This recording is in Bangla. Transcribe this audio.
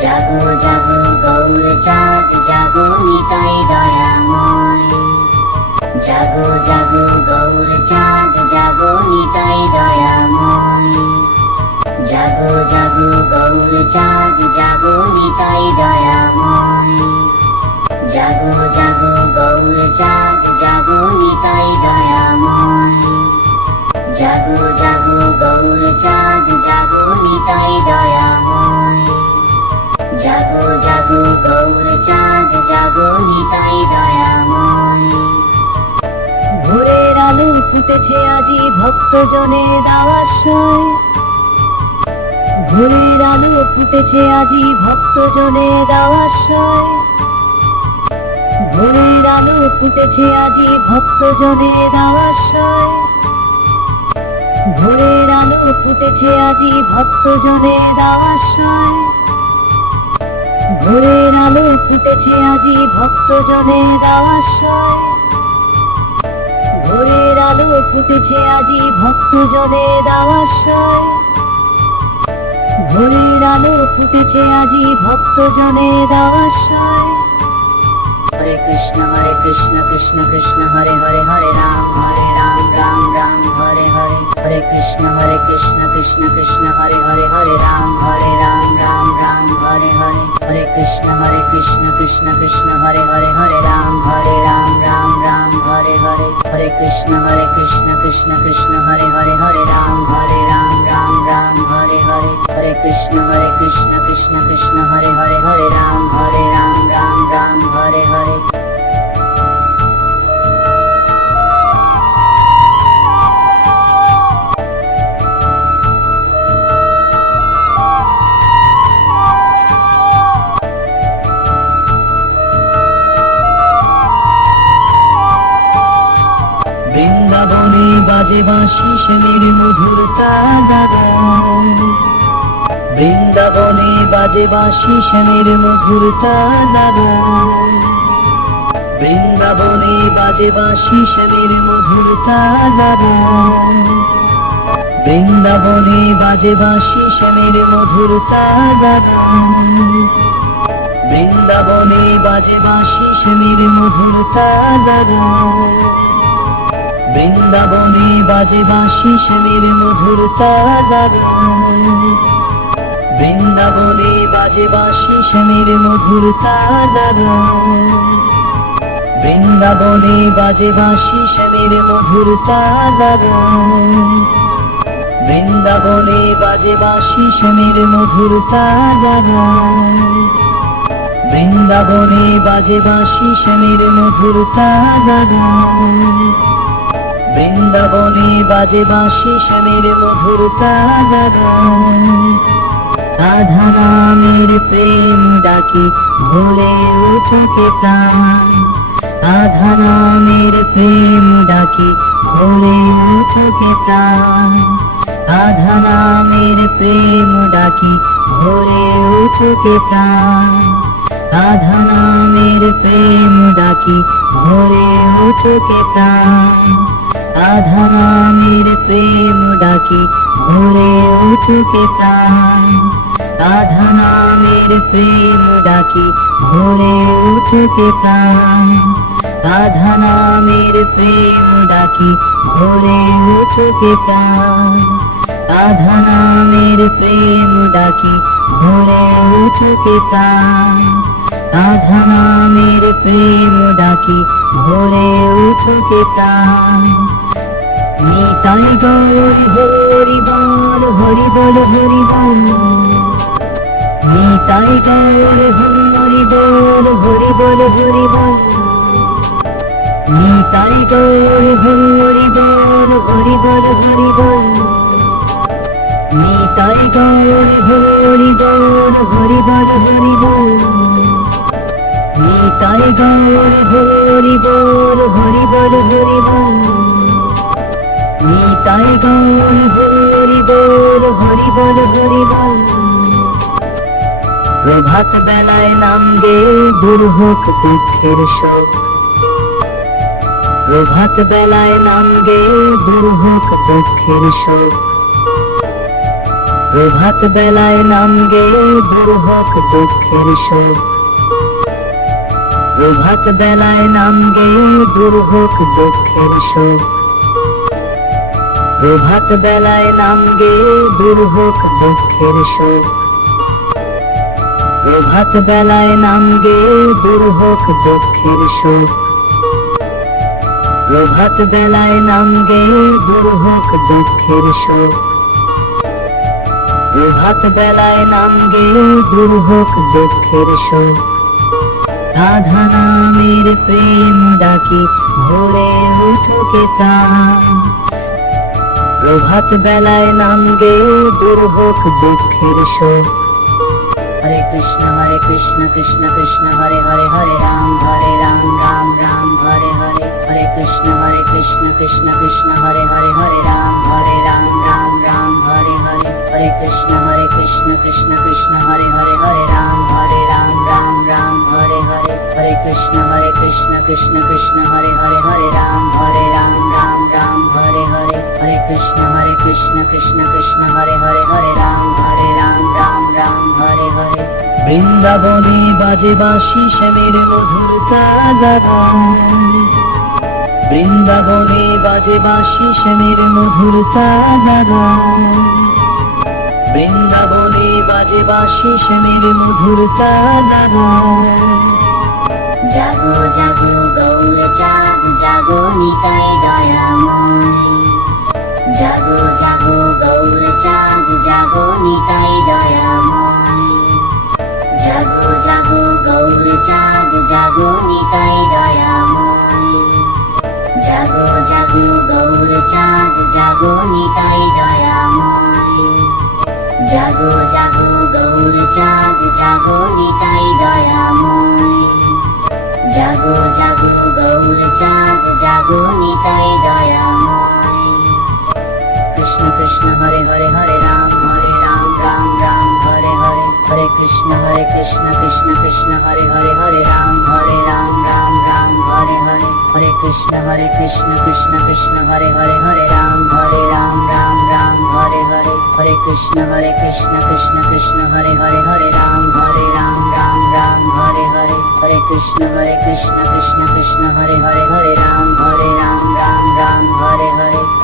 জাগো জাগো গৌর চাঁদ জাগো নিতাই দয়াময়। জাগো জাগো গৌর চাঁদ জাগো নিতাই দয়াময়। জাগো জাগো গৌর চাঁদ জাগো নিতাই দয়াময়। জাগো জাগো গৌর চাঁদ জাগো নিতাই দয়াময়। জাগো জাগো গৌর চাঁদ জাগো নিতাই দয়াময়। জাগো জাগো গৌর চাঁদ জাগো নিতাই দয়াময়। ভোরের আলো ফুটেছে আজি ভক্তজনের দাওয়াশ্রয়। ভোরের আলো ফুটেছে আজি ভক্তজনের দাওয়াশ্রয়। ভোরের আলো ফুটেছে আজি ভক্তজনের দাওয়াশ্রয়। ভোরের আলো ফুটেছে আজি ভক্তজনের দাওয়াশ্রয়। ভোরের আলো ফুটেছে আজি ভক্তজনের দাওয়াশ্রয়। ভোরের আলো ফুটেছে আজি ভক্তজনের দাওয়াশ্রয়। ভোরের আলো ফুটেছে আজি ভক্তজনের দাওয়াশ্রয়। হরে কৃষ্ণ কৃষ্ণ কৃষ্ণ হরে হরে হরে রাম রাম রাম হরে হরে। হরে কৃষ্ণ কৃষ্ণ কৃষ্ণ হরে হরে হরে রাম রাম রাম হরে হরে। হরে কৃষ্ণ কৃষ্ণ কৃষ্ণ হরে হরে হরে রাম রাম রাম হরে হরে। হরে কৃষ্ণ কৃষ্ণ কৃষ্ণ হরে হরে হরে রাম রাম রাম হরে হরে। হরে কৃষ্ণ কৃষ্ণ কৃষ্ণ হরে হরে হরে রাম রাম রাম হরে হরে। বৃন্দাবনে বাজে বাঁশি শ্যামের মধুর তারায়। বৃন্দাবনে বাজে বাঁশি শ্যামের মধুর তারায়। বৃন্দাবনে বাজে বাঁশি শ্যামের মধুর তারায়। বৃন্দাবনে বাজে বাঁশি শ্যামের মধুর তারায়। বৃন্দাবনে বাজে বাঁশি শ্যামের মধুর তারায়। বৃন্দাবনে বাজে বাঁশি শ্যামের মধুর তারায়। বৃন্দাবনে বাজে বাঁশি শ্যামের মধুর তারায়। বৃন্দাবনে বাজে বাঁশি শ্যামের মধুর তারায়। বৃন্দাবনে বাজে বাঁশি শ্যামের মধুর তারায়। বৃন্দাবনে বাজে বাঁশি শ্যামের মধুর তারায়। বৃন্দাবনে বাজে বাঁশি শ্যামের মধুর তারায়। রাধা নামের প্রেম ডাকি ভোরে উঠোকে প্রাণ। রাধা নামের প্রেম ডাকি ভোরে উঠোকে প্রাণ। রাধা নামের প্রেম ডাকি ভোরে উঠোকে প্রাণ। রাধা নামের প্রেম ডাকি ভোরে উঠোকে প্রাণ। রাধা নামের প্রেম ডাকি ভোরে উঠোকে প্রাণ। রাধা নামের প্রেম ডাকি ভোরে উঠোকে প্রাণ। রাধা নামের প্রেম ডাকি ভোরে উঠোকে প্রাণ। রাধা নামের প্রেম ডাকি ভোরে উঠোকে প্রাণ। রাধা নামের প্রেম ডাকি ভোরে উঠোকে প্রাণ। নিতাই গৌর হরি বল হরি বল হরি বল। নিতাই গৌর হরি বল হরি বল হরি বল। নিতাই গৌর হরি বল হরি বল হরি বল। নিতাই গৌর হরি বল হরি বল হরি বল। নিতাই গৌর হরি বল হরি বল হরি বল। নিতাই গৌর হরি বল হরি বল হরি বল। প্রভাত বেলায় নাম গে দূর হোক দুঃখের শোক। প্রভাত বেলায় নাম গে দূর হোক দুঃখের শোক। প্রভাত বেলায় নাম গেয়ে দূর হোক দুঃখের শোক। প্রভাত বেলায় নাম গেয়ে দূর হোক দুঃখের শোক। প্রভাত বেলায় নাম গেয়ে দূর হোক দুঃখের শোক। প্রভাত বেলায় নাম গেয়ে দূর হোক দুঃখের শোক। প্রভাত বেলায় নাম গেয়ে দূর হোক দুঃখের শোক। প্রভাত বেলায় নাম গেয়ে দূর হোক দুঃখের শোক। রাধা নামের প্রেম ডাকি ভোরে উঠোকে প্রাণ। প্রভাত বেলায় নাম গেয়ে দূর হোক দুঃখের শোক। হরে কৃষ্ণ কৃষ্ণ কৃষ্ণ হরে হরে হরে রাম রাম রাম হরে হরে। হরে কৃষ্ণ কৃষ্ণ কৃষ্ণ হরে হরে হরে রাম রাম রাম হরে হরে। হরে কৃষ্ণ কৃষ্ণ কৃষ্ণ হরে হরে হরে রাম রাম রাম হরে হরে। হরে কৃষ্ণ কৃষ্ণ কৃষ্ণ হরে হরে হরে রাম রাম রাম হরে হরে। হরে কৃষ্ণ কৃষ্ণ কৃষ্ণ হরে হরে হরে রাম রাম রাম হরে হরে। বৃন্দাবনে বাজে বাঁশি শ্যামের মধুর তান। বৃন্দাবনে বাজে বাঁশি শ্যামের মধুর তান। বৃন্দাবনে বাজে বাঁশি শ্যামের মধুর তান। জাগো জাগো গৌর চাঁদ জাগো নিতাই দয়াময়। জাগো জাগো গৌর চাঁদ জাগো নিতাই দয়াময়। জাগো জাগো গৌর চাঁদ জাগো নিতাই দয়াময়। জাগো জাগো গৌর চাঁদ জাগো নিতাই দয়াময়। জাগো জাগো গৌর চাঁদ জাগো নিতাই দয়াময়। জাগো জাগো গৌর চাঁদ জাগো নিতাই দয়াময়। কৃষ্ণ কৃষ্ণ হরে হরে হরে রাম রাম রাম হরে হরে। হরে কৃষ্ণ কৃষ্ণ কৃষ্ণ হরে হরে হরে রাম রাম রাম হরে হরে। হরে কৃষ্ণ কৃষ্ণ কৃষ্ণ হরে হরে হরে রাম রাম রাম হরে হরে। হরে কৃষ্ণ কৃষ্ণ কৃষ্ণ হরে হরে হরে রাম রাম রাম হরে হরে। হরে কৃষ্ণ কৃষ্ণ কৃষ্ণ হরে হরে হরে রাম রাম রাম হরে হরে।